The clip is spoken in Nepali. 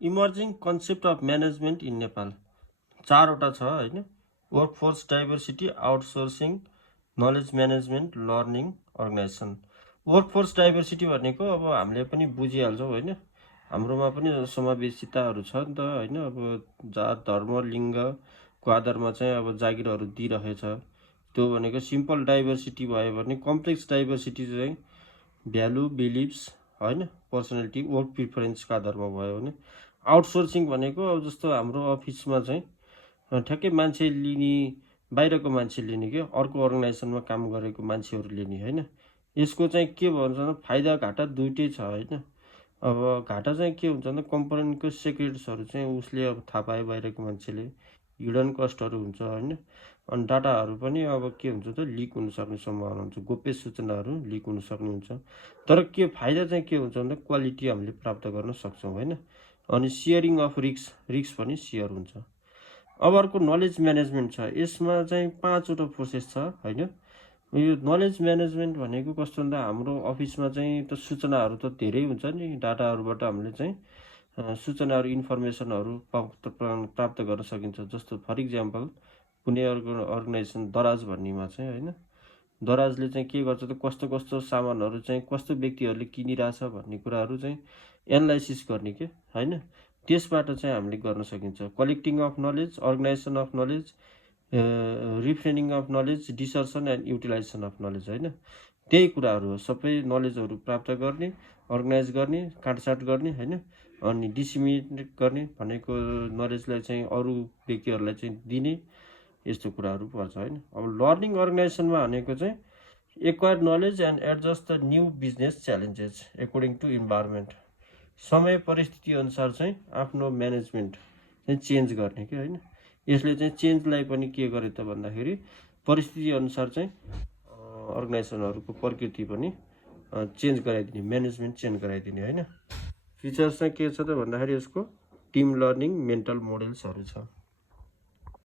Emerging concept of management in Nepal 4वटा छ हैन। Workforce diversity, outsourcing, knowledge management, learning, organisation. Workforce diversity भनेको अब हामीले पनि बुझिहाल्छौँ हैन। हाम्रोमा पनि समावेशिताहरू छ नि त हैन। अब जात धर्म लिङ्गको आधारमा चाहिँ अब जागिरहरू दिइरहेछ। त्यो भनेको सिम्पल डाइभर्सिटी भयो भने कम्प्लेक्स डाइभर्सिटी चाहिँ भ्यालु, बिलिभ्स हैन, पर्सनालिटी, वर्क प्रिफरेन्सको आधारमा भयो भने। आउटसोर्सिङ भनेको अब जस्तो हाम्रो अफिसमा चाहिँ ठ्याक्कै मान्छे लिने, बाहिरको मान्छे लिने के अर्को अर्गनाइजेसनमा काम गरेको मान्छेहरू लिने हैन। यसको चाहिँ के भन्छ भने फाइदा घाटा दुइटै छ हैन। अब घाटा चाहिँ के हुन्छ भने कम्पोनेन्टको सिक्रेट्सहरू चाहिँ उसले अब थाहा पायो बाहिरको मान्छेले, हिडन कस्टहरू हुन्छ हैन। अनि डाटाहरू पनि अब के हुन्छ त लिक हुनसक्ने सम्भावना हुन्छ, गोप्य सूचनाहरू लिक हुन सक्ने हुन्छ। तर के फाइदा चाहिँ के हुन्छ भन्दा क्वालिटी हामीले प्राप्त गर्न सक्छौँ हैन। अनि सेयरिङ अफ रिस्क पनि सेयर हुन्छ। अब अर्को नलेज म्यानेजमेन्ट छ। यसमा चाहिँ 5वटा प्रोसेस छ हैन। यो नलेज म्यानेजमेन्ट भनेको कस्तो भन्दा हाम्रो अफिसमा चाहिँ त सूचनाहरू त धेरै हुन्छ नि। डाटाहरूबाट हामीले चाहिँ सूचनाहरू, इन्फर्मेसनहरू प्राप्त गर्न सकिन्छ। जस्तो फर इक्जाम्पल कुनै अर्गनाइजेसन दराज भन्नेमा चाहिँ हैन, दराजले चाहिँ के गर्छ त कस्तो कस्तो सामानहरू चाहिँ कस्तो व्यक्तिहरूले किनिरहेछ भन्ने कुराहरू चाहिँ एनालाइसिस गर्ने के हैन। त्यसबाट चाहिँ हामीले गर्न सकिन्छ। Collecting of knowledge, organisation of knowledge, refining of knowledge, dispersion and utilisation of knowledge हैन। त्यही कुराहरू हो। सबै नलेजहरू प्राप्त गर्ने, अर्गनाइज गर्ने, काटछाट गर्ने हैन। अनि डिसिमिनेट गर्ने भनेको नलेजलाई चाहिँ अरू व्यक्तिहरूलाई चाहिँ दिने, यस्तो कुराहरू पर्छ हैन। अब लर्निङ अर्गनाइजेसनमा भनेको चाहिँ acquire knowledge and adjust the new business challenges according to environment. समय परिस्थिति अनुसार चाहिँ आफ्नो म्यानेजमेन्ट चाहिँ चेन्ज गर्ने के हैन। यसले चाहिँ चेन्जलाई पनि के गरे त भन्दाखेरि परिस्थिति अनुसार चाहिँ अर्गनाइजेसनहरूको प्रकृति पनि चेन्ज गराइदिने, म्यानेजमेन्ट चेन्ज गराइदिने हैन। फिचर्स चाहिँ के छ त भन्दाखेरि यसको टिम लर्निङ, मेन्टल मोडेल्सहरू छ।